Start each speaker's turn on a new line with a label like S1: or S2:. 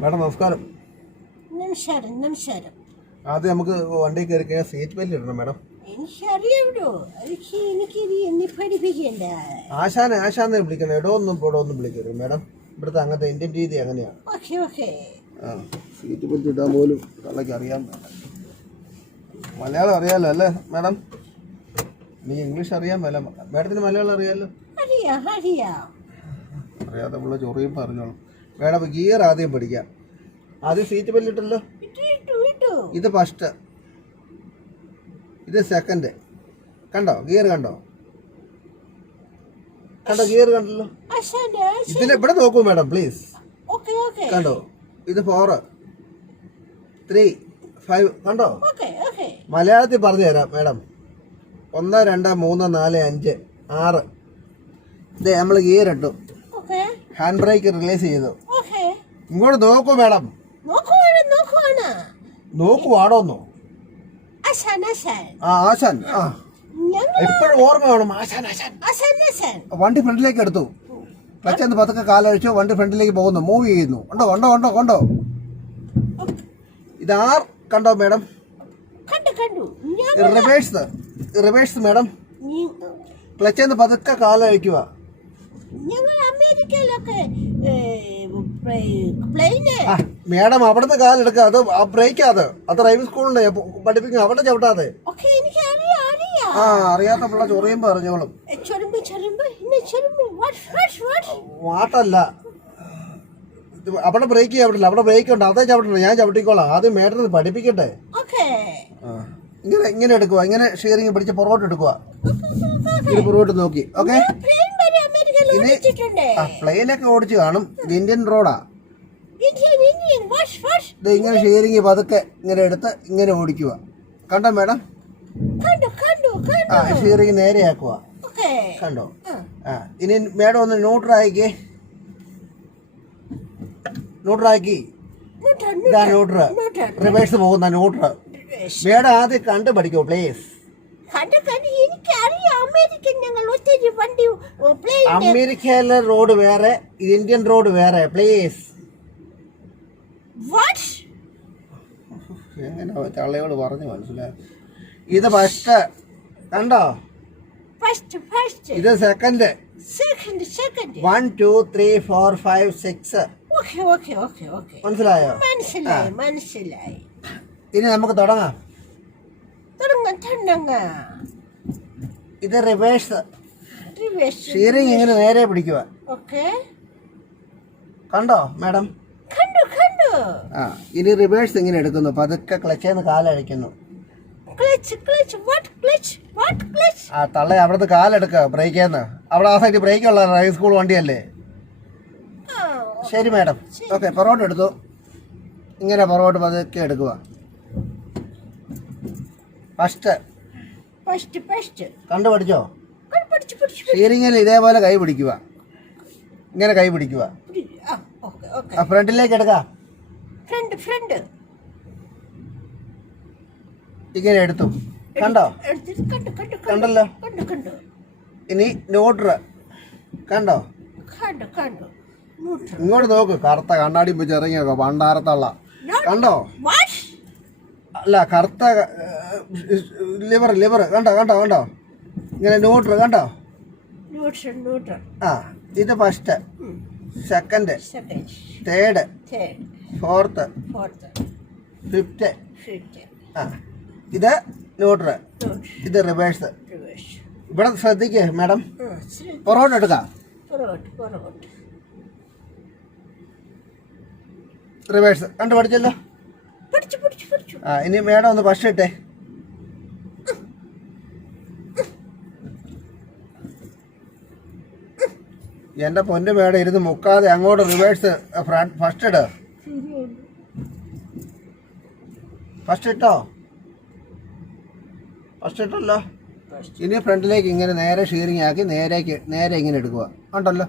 S1: Madam നമസ്കാരം.
S2: നമസ്കാരം നമസ്കാരം.
S1: ആദ്യം നമുക്ക് വണ്ടി കയറി കഴിഞ്ഞാൽ സീറ്റ് ബെൽറ്റ് ഇടണം മാഡം.
S2: എനിക്കറിയാവിടോ? എനിക്ക് എനിക്ക് ഇത് എന്നെ പഠിപ്പിക്കണ്ട.
S1: ആശാനെ വിളിക്കണം. എടോ ഒന്നും ഇവിടെ ഒന്നും വിളിക്കരുത് മാഡം. ഇവിടുത്തെ അങ്ങനത്തെ ഇന്ത്യൻ രീതി അങ്ങനെയാണ്
S2: ഓക്കെ ഓക്കെ.
S1: ആ സീറ്റ് ബെൽറ്റ് ഇടാൻ പോലും കള്ളയ്ക്ക് അറിയാൻ മേല. മലയാളം അറിയാലോ അല്ലേ മാഡം? നീ ഇംഗ്ലീഷ് അറിയാൻ മേല. മാഡത്തിന് മലയാളം അറിയാലോ?
S2: അറിയാം അറിയാം.
S1: അറിയാതെ ചൊറിയും പറഞ്ഞോളും. മാഡം ഗിയർ ആദ്യം പഠിക്കാം ആദ്യം സീറ്റ് ബെൽറ്റ് ഇട്ടല്ലോ.
S2: ഇട്ടു ഇട്ടു ഇട്ടു.
S1: ഇത് ഫസ്റ്റ് ഇത് സെക്കൻഡ് കണ്ടോ? ഗിയർ കണ്ടോ? കണ്ടോ ഗിയർ കണ്ടല്ലോ? ഇതിന് ഇവിടെ നോക്കൂ മാഡം പ്ലീസ് കണ്ടോ? ഇത് ഫോറ് ത്രീ ഫൈവ് കണ്ടോ? മലയാളത്തിൽ പറഞ്ഞു തരാം മാഡം ഒന്ന് രണ്ട് മൂന്ന് നാല് അഞ്ച് ആറ്. ഇത് നമ്മൾ ഗിയർ ഇട്ടു. ഹാൻഡ് ബ്രേക്ക് റിലീസ് ചെയ്തു. ഇങ്ങോട്ട് നോക്കൂ മേഡം.
S2: നോക്കുവാണ് നോക്കുവാണ്.
S1: നോക്കുവാടോന്നോ
S2: അശാൻ അശാൻ
S1: ആ ആശാൻ. ആ. എപ്പോഴും ഓർമ്മ വേണം ആശാൻ ആശാൻ. വണ്ടി ഫ്രണ്ടിലേക്ക് എടുത്തു. ക്ലച്ച് എന്ന് പതുക്കെ കാലഴിച്ചു വണ്ടി ഫ്രണ്ടിലേക്ക് പോകുന്നു. മൂവ് ചെയ്യുന്നു. ഉണ്ടോ ഉണ്ടോ ഉണ്ടോ ഉണ്ടോ? ഇതാർ കണ്ടോ മേഡം?
S2: കണ്ടു കണ്ടു.
S1: Reverse reverse madam. ക്ലച്ച് എന്ന് പതുക്കെ കാലഴിക്കുക
S2: ഞങ്ങൾ അമേരിക്കയിലൊക്കെ പ്ലെയിന്
S1: ആ മാഡം അവിടുത്തെ കാലെടുക്കുക അത് ആ ബ്രേക്ക് അത് ഡ്രൈവിംഗ് സ്കൂളിനെ പഠിപ്പിക്കും. അവിടെ ചവിട്ടാതെ. ആ അറിയാത്ത പിള്ള
S2: ചൊറിയും പറഞ്ഞോളും
S1: വാട്ടല്ല അവിടെ ബ്രേക്ക് ചവിട്ടില്ല അവിടെ ബ്രേക്ക് ഉണ്ട്. അതേ ചവിട്ടില്ല ഞാൻ ചവിട്ടിക്കോളാം. ആദ്യം മേഡത്തിന് പഠിപ്പിക്കട്ടെ. ഇങ്ങനെ ഇങ്ങനെ എടുക്കുക ഇങ്ങനെ ഷെയറിങ് പിടിച്ച് പുറകോട്ട് എടുക്കുക ഇത് പുറകോട്ട് നോക്കി. ഓക്കെ? ആ പ്ലെയിനൊക്കെ ഓടിച്ച് കാണും. ഇത് ഇന്ത്യൻ റോഡാ ഇത് ഇങ്ങനെ ഷെയറിങ് പതുക്കെ ഇങ്ങനെ എടുത്ത് ഇങ്ങനെ ഓടിക്കുക കണ്ടോ മേഡം? ആ ഷെയറിങ് നേരെയാക്കുക കണ്ടോ? ആ. ഇനി മേഡം ഒന്ന് ന്യൂട്രാക്കി ന്യൂട്രാക്കി ഇതാ ന്യൂട്ര റിവേഴ്സ് പോകുന്ന ന്യൂട്ര മേഡം ആദ്യം കണ്ട് പഠിക്കോ പ്ലീസ്
S2: എനിക്ക് അമേരിക്കൻ ഞങ്ങൾ ഒത്തിരി വണ്ടി പ്ലെയിൻ
S1: അമേരിക്കയിലെ റോഡ് വേറെ ഇന്ത്യൻ റോഡ് വേറെ. പ്ലീസ്
S2: വാട്ട്
S1: എങ്ങനെ തള്ളയോട് പറഞ്ഞു മനസ്സിലായി? ഇത് ഫസ്റ്റ് കണ്ടോ?
S2: ഫസ്റ്റ് ഫസ്റ്റ്
S1: ഇത് second
S2: second second
S1: one two three four five six
S2: okay okay okay okay
S1: മനസ്സിലായോ?
S2: മനസ്സിലായി മനസ്സിലായി.
S1: ഇനി നമുക്ക് തുടങ്ങാം.
S2: തുടങ്ങാം തുടങ്ങ.
S1: ഇത് റിവേഴ്സ് ഷീറിങ് ഇങ്ങനെ നേരെ പിടിക്കുക
S2: ഓക്കെ
S1: കണ്ടോ മാഡം ആ ഇനി റിവേഴ്സ് ഇങ്ങനെ എടുക്കുന്നു. പതുക്കെ ക്ലച്ചേന്ന് കാലഴിക്കുന്നു ആ തള്ള അവിടുത്തെ കാലെടുക്കുക ബ്രേക്കേന്ന് അവിടെ ആ സൈഡ് ബ്രേക്ക് ഉള്ള ഹൈസ്കൂൾ സ്കൂൾ വണ്ടിയല്ലേ? ശരി മാഡം ഓക്കെ പൊറോട്ട എടുത്തു. ഇങ്ങനെ പൊറോട്ട് പതുക്കെ എടുക്കുക ഫസ്റ്റ്
S2: ഫസ്റ്റ് ഫസ്റ്റ്
S1: കണ്ടു പഠിച്ചോ
S2: പഠിച്ചു പഠിച്ചു.
S1: ഷീറിങ്ങിൽ ഇതേപോലെ കൈ പിടിക്കുക. ഇങ്ങനെ കൈ പിടിക്കുക.
S2: ആ
S1: ഫ്രണ്ടിലേക്ക് എടുക്ക.
S2: ഫ്രണ്ട് ഫ്രണ്ട്
S1: ഇങ്ങനെ എടുത്തു. കണ്ടോ? കണ്ടല്ലോ?
S2: കണ്ടു കണ്ടു.
S1: ഇനി ന്യൂട്ര് കണ്ടോ? ഇങ്ങോട്ട് നോക്ക്. കറുത്ത കണ്ണാടി വെച്ച് ഇറങ്ങിയൊക്കെ. പണ്ടാരത്തള്ള കണ്ടോ? അല്ല കറുത്ത ലിവർ ലിവർ. കണ്ടോ കണ്ടോ കണ്ടോ? ഇങ്ങനെ
S2: ന്യൂട്രൽ കണ്ടോ?
S1: ആ ഇത് first. Second. Third. Fourth.
S2: Fifth
S1: ആ ഇത് ന്യൂട്ര്
S2: ന്യൂട്രൽ.
S1: ഇത് റിവേഴ്സ്. ഇവിടെ ശ്രദ്ധിക്കേ മാഡം. പൊറോട്ട് എടുക്കാം. റിവേഴ്സ് കണ്ടു പഠിച്ചല്ലോ
S2: പഠിച്ചു പഠിച്ചു പഠിച്ചു
S1: ആ ഇനി മേഡം ഒന്ന് ഭക്ഷണം ഇട്ടേ. എന്റെ പൊന്നു മേഡം ഇരുന്ന് മുക്കാതെ അങ്ങോട്ട് റിവേഴ്സ് ഫ്രണ്ട് ഫസ്റ്റ് ഇട. ഫസ്റ്റ് ഇട്ടോ? ഫസ്റ്റ് ഇട്ടല്ലോ. ഇനി ഫ്രണ്ടിലേക്ക് ഇങ്ങനെ നേരെ ഷീറിങ് ആക്കി നേരേക്ക് നേരെ ഇങ്ങനെ എടുക്കുക ഉണ്ടല്ലോ